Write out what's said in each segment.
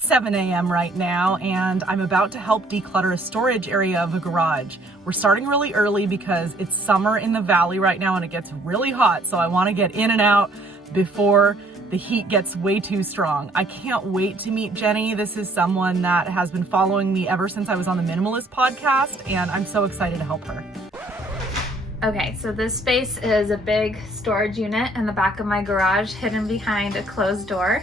It's 7 a.m. right now, and I'm about to help declutter a storage area of a garage. We're starting really early because it's summer in the valley right now and it gets really hot, so I want to get in and out before the heat gets way too strong. I can't wait to meet Jenny. This is someone that has been following me ever since I was on the Minimalist podcast, and I'm so excited to help her. Okay, so this space is a big storage unit in the back of my garage, hidden behind a closed door.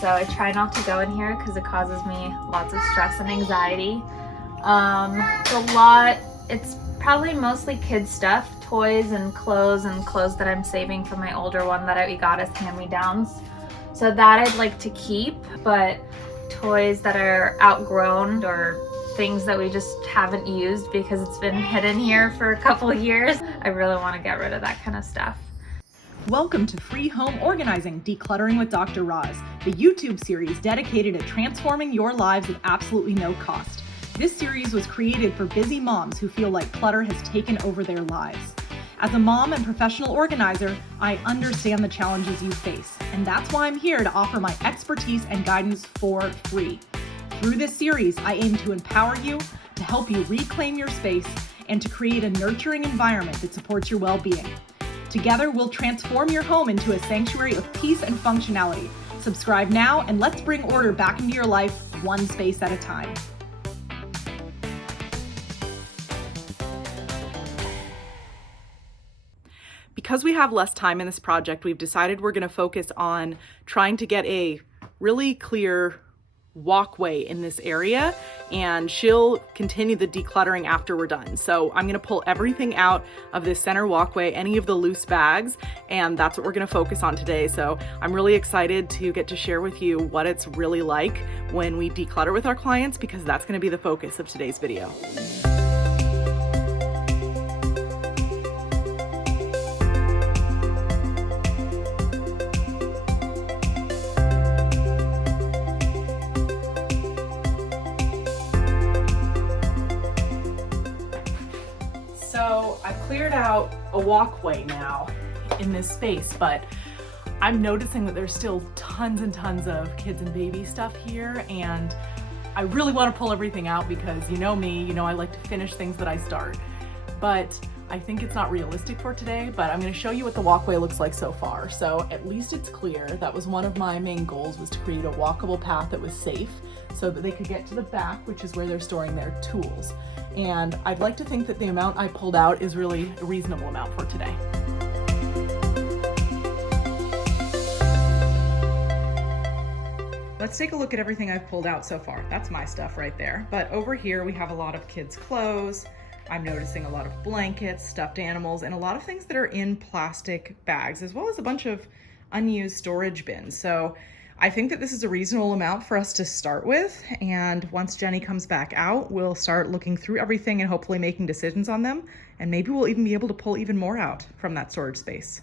So I try not to go in here because it causes me lots of stress and anxiety. It's probably mostly kid stuff, toys and clothes that I'm saving for my older one that we got as hand-me-downs. So that I'd like to keep, but toys that are outgrown or things that we just haven't used because it's been hidden here for a couple of years, I really want to get rid of that kind of stuff. Welcome to Free Home Organizing, Decluttering with Dr. Roz, the YouTube series dedicated to transforming your lives at absolutely no cost. This series was created for busy moms who feel like clutter has taken over their lives. As a mom and professional organizer, I understand the challenges you face, and that's why I'm here to offer my expertise and guidance for free. Through this series, I aim to empower you, to help you reclaim your space, and to create a nurturing environment that supports your well-being. Together, we'll transform your home into a sanctuary of peace and functionality. Subscribe now, and let's bring order back into your life, one space at a time. Because we have less time in this project, we've decided we're going to focus on trying to get a really clear walkway in this area, and she'll continue the decluttering after we're done. So I'm going to pull everything out of this center walkway, any of the loose bags, and that's what we're going to focus on today. So I'm really excited to get to share with you what it's really like when we declutter with our clients, because that's going to be the focus of today's video. So I've cleared out a walkway now in this space, but I'm noticing that there's still tons and tons of kids and baby stuff here, and I really want to pull everything out because you know me, I like to finish things that I start. But I think it's not realistic for today, but I'm going to show you what the walkway looks like so far. So at least it's clear. That was one of my main goals, was to create a walkable path that was safe so that they could get to the back, which is where they're storing their tools. And I'd like to think that the amount I pulled out is really a reasonable amount for today. Let's take a look at everything I've pulled out so far. That's my stuff right there. But over here we have a lot of kids' clothes. I'm noticing a lot of blankets, stuffed animals, and a lot of things that are in plastic bags, as well as a bunch of unused storage bins. So I think that this is a reasonable amount for us to start with. And once Jenny comes back out, we'll start looking through everything and hopefully making decisions on them. And maybe we'll even be able to pull even more out from that storage space.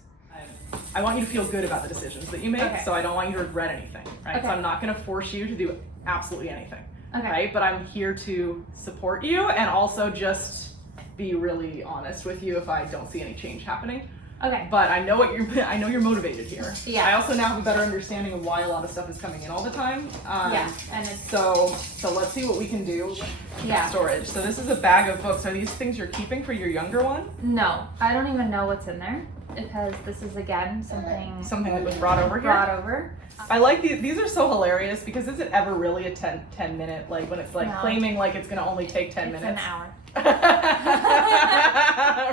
I want you to feel good about the decisions that you make, okay. So I don't want you to regret anything, right? Okay. So I'm not going to force you to do absolutely anything, okay. Right? But I'm here to support you and also just be really honest with you if I don't see any change happening. Okay. But I know you're motivated here. Yeah. I also now have a better understanding of why a lot of stuff is coming in all the time. Yeah. And so let's see what we can do with storage. So this is a bag of books. Are these things you're keeping for your younger one? No, I don't even know what's in there because this is again something that was brought over here. I like these are so hilarious because is it ever really a 10 minute, like when it's like claiming like it's gonna only take 10 minutes? It's an hour.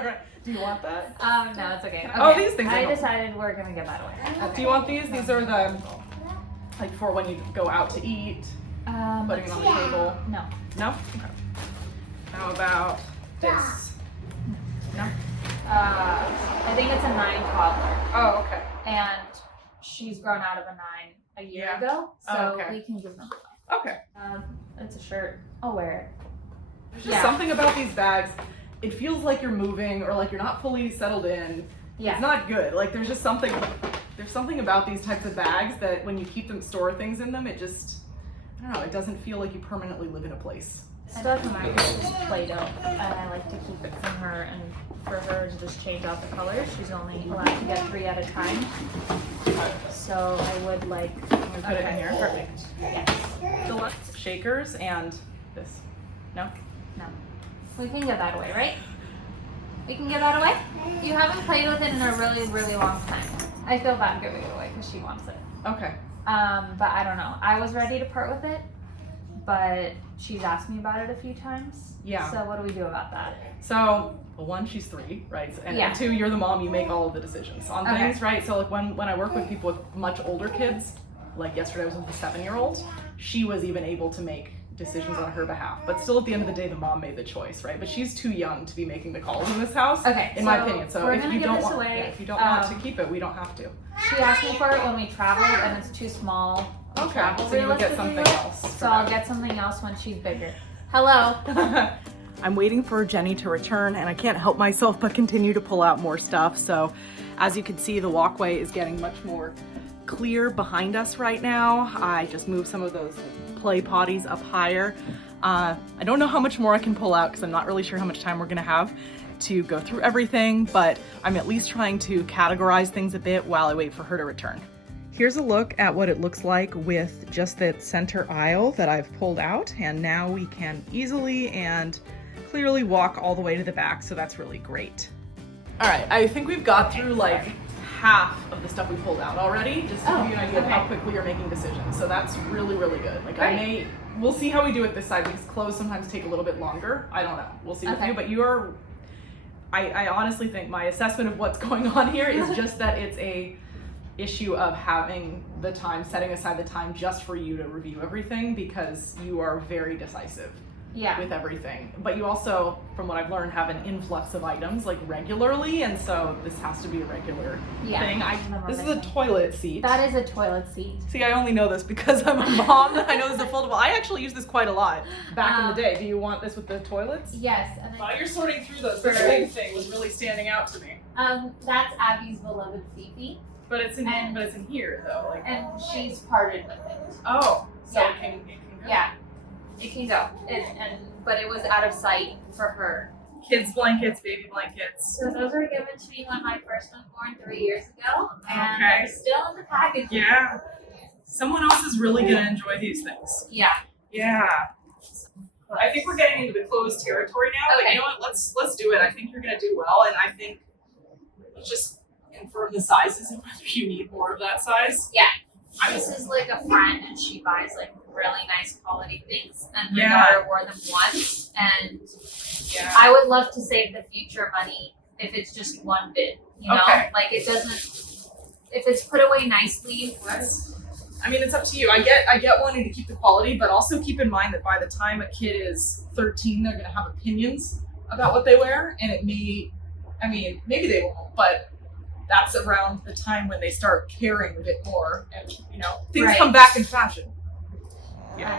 Right. Do you want that? No, it's okay. Oh, these things. I decided we're gonna give that away. Okay. Do you want these? These are the like for when you go out to eat. Putting it on the table. No. No. Okay. How about this? No. I think it's a 9 toddler. Oh, okay. And she's grown out of a 9 a year ago, so we can give them away. Okay. It's a shirt. I'll wear it. There's just something about these bags. It feels like you're moving or like you're not fully settled in. Yeah. It's not good. Like there's something about these types of bags that when you keep them, store things in them, it just, I don't know, it doesn't feel like you permanently live in a place. Stuff in my house is Play-Doh, and I like to keep it from her and for her to just change out the colors. She's only allowed to get 3 at a time. So I would like... I'm gonna put it in here. Perfect. Yes. The left shakers and this. No? No. We can give that away, right? We can give that away? You haven't played with it in a really, really long time. I feel bad giving it away because she wants it. Okay. But I don't know. I was ready to part with it, but she's asked me about it a few times. Yeah. So what do we do about that? So, well, 1, she's 3, right? And 2, you're the mom, you make all of the decisions on things, right? So like when I work with people with much older kids, like yesterday I was with a 7-year-old, she was even able to make decisions on her behalf. But still at the end of the day, the mom made the choice, right? But she's too young to be making the calls in this house, in my opinion. So if you don't want to keep it, we don't have to. She asked me for it when we traveled and it's too small. Okay, so you would get something else. So I'll get something else when she's bigger. Hello. I'm waiting for Jenny to return and I can't help myself but continue to pull out more stuff. So as you can see, the walkway is getting much more clear behind us right now. I just moved some of those play potties up higher. I don't know how much more I can pull out because I'm not really sure how much time we're gonna have to go through everything, but I'm at least trying to categorize things a bit while I wait for her to return. Here's a look at what it looks like with just that center aisle that I've pulled out, and now we can easily and clearly walk all the way to the back, so that's really great. All right, I think we've got through like half of the stuff we pulled out already, just to give you an idea of how quickly you're making decisions. So that's really, really good. Like we'll see how we do it this side because clothes sometimes take a little bit longer. I don't know, we'll see with you, but you are, I honestly think my assessment of what's going on here is just that it's a issue of having the time, setting aside the time just for you to review everything because you are very decisive with everything. But you also, from what I've learned, have an influx of items like regularly, and so this has to be a regular thing. This is a toilet seat. That is a toilet seat. See, I only know this because I'm a mom. I know this is a foldable. I actually use this quite a lot back in the day. Do you want this with the toilets? Yes. And while you're sorting through those, this big thing was really standing out to me. That's Abby's beloved Fifi. But it's in here though, like. And she's parted with it. Oh, so it can go. Yeah, it can go. But it was out of sight for her. Kids blankets, baby blankets. So those were given to me when my first was born 3 years ago, and they're still in the package. Yeah. Someone else is really gonna enjoy these things. Yeah. Yeah. I think we're getting into the closed territory now, but you know what? Let's do it. I think you're gonna do well, and I think just confirm the sizes and whether you need more of that size. Yeah. This is like a friend and she buys like really nice quality things and my daughter wore them once and I would love to save the future money if it's just one bit, you know? Like it doesn't, if it's put away nicely. I mean, it's up to you. I get wanting to keep the quality, but also keep in mind that by the time a kid is 13, they're gonna have opinions about what they wear and it may, I mean, maybe they won't, but that's around the time when they start caring a bit more and, you know, things come back in fashion. Yeah,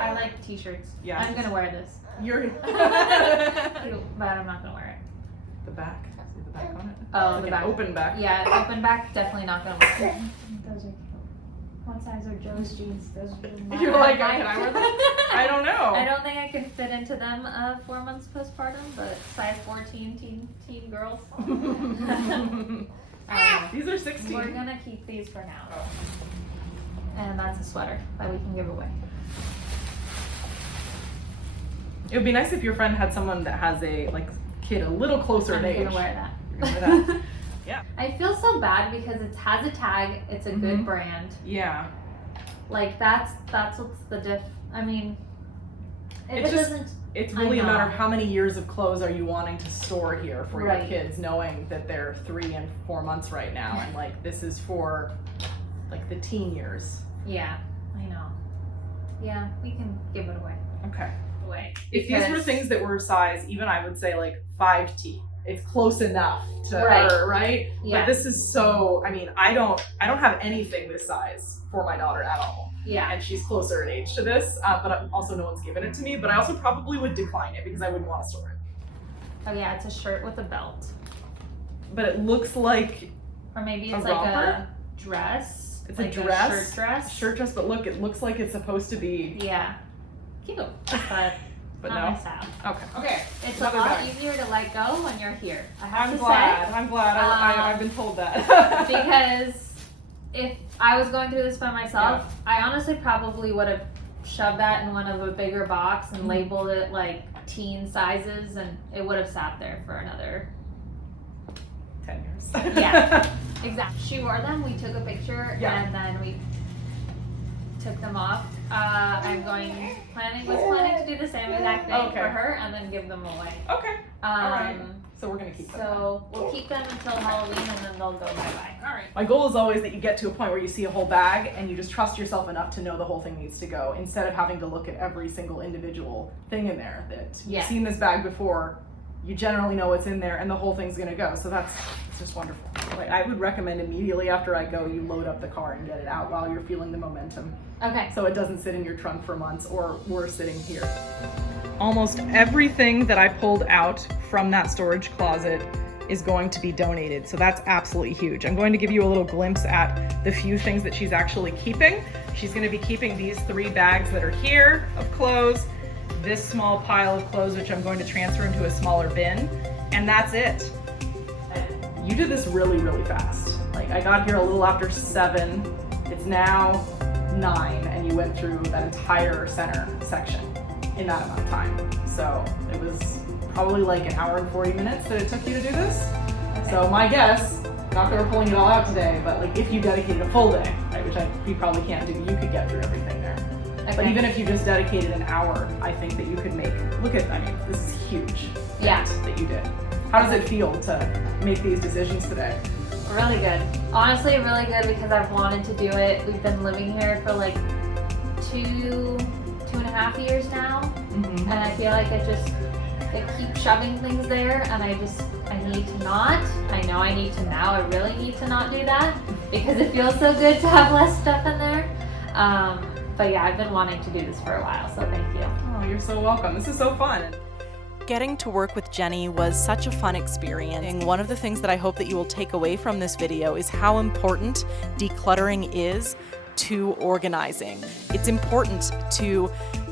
I like t-shirts. Yeah. I'm going to wear this. You're... But I'm not going to wear it. The back? Is the back on it? Oh, like the back. Open back? Yeah, open back, definitely not going to wear it. Those are, what size are Joe's jeans? Those are You're like, can I wear them? I don't know. I don't think I can fit into them 4 months postpartum, but size 14 teen girls. These are 16. We're gonna keep these for now. And that's a sweater that we can give away. It would be nice if your friend had someone that has a kid a little closer in age. I'm gonna wear that. You're gonna wear that. Yeah. I feel so bad because it has a tag. It's a good brand. Yeah. Like that's what's the diff. I mean, it's really a matter of how many years of clothes are you wanting to store here for your kids, knowing that they're 3 and 4 months right now, and like this is for like the teen years. Yeah, I know. Yeah, we can give it away. Okay. Away. If these were things that were size, even I would say like 5T. It's close enough to her, right? Yeah. But this is so. I mean, I don't have anything this size for my daughter at all. Yeah. And she's closer in age to this, but also no one's given it to me. But I also probably would decline it because I wouldn't want to store it. Oh yeah, it's a shirt with a belt. But it looks like. Or maybe it's like a dress. It's like a dress. Shirt dress. Shirt dress, but look, it looks like it's supposed to be. Yeah. Cute. But but Not no. my style. Okay. It's Another a lot bag. easier to let go when you're here. I have I'm to glad. say. I'm glad. I've been told that. Because if I was going through this by myself, I honestly probably would have shoved that in one of a bigger box and labeled it like teen sizes, and it would have sat there for another 10 years. Yeah, exactly. She wore them, we took a picture, Yeah. and then we took them off. Was planning to do the same exact thing for her and then give them away. Okay. All right. So we're gonna keep them. So we'll keep them until Halloween and then they'll go bye-bye. All right. My goal is always that you get to a point where you see a whole bag and you just trust yourself enough to know the whole thing needs to go, instead of having to look at every single individual thing in there. That you've seen this bag before, you generally know what's in there and the whole thing's gonna go. So it's just wonderful. Like, I would recommend immediately after I go, you load up the car and get it out while you're feeling the momentum. Okay. So it doesn't sit in your trunk for months, or we're sitting here. Almost everything that I pulled out from that storage closet is going to be donated. So that's absolutely huge. I'm going to give you a little glimpse at the few things that she's actually keeping. She's going to be keeping these 3 bags that are here of clothes, this small pile of clothes, which I'm going to transfer into a smaller bin, and that's it. You did this really, really fast. Like, I got here a little after 7. It's now 9, and you went through that entire center section in that amount of time. So it was probably like an hour and 40 minutes that it took you to do this. Okay. So my guess, not that we're pulling it all out today, but like if you dedicated a full day, right, which you probably can't do, you could get through everything there. Okay. But even if you just dedicated an hour, I think that you could make, this is huge. Yeah. That you did. How does it feel to make these decisions today? Really good. Honestly, really good, because I've wanted to do it. We've been living here for like 2.5 years now, and I feel like it keeps shoving things there, and I need to not. I know I need to now. I really need to not do that because it feels so good to have less stuff in there. But yeah, I've been wanting to do this for a while, so thank you. Oh, you're so welcome. This is so fun. Getting to work with Jenny was such a fun experience. And one of the things that I hope that you will take away from this video is how important decluttering is to organizing. It's important to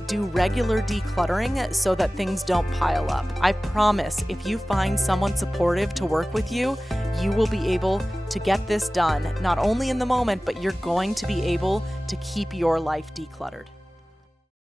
do regular decluttering so that things don't pile up. I promise, if you find someone supportive to work with you, you will be able to get this done, not only in the moment, but you're going to be able to keep your life decluttered.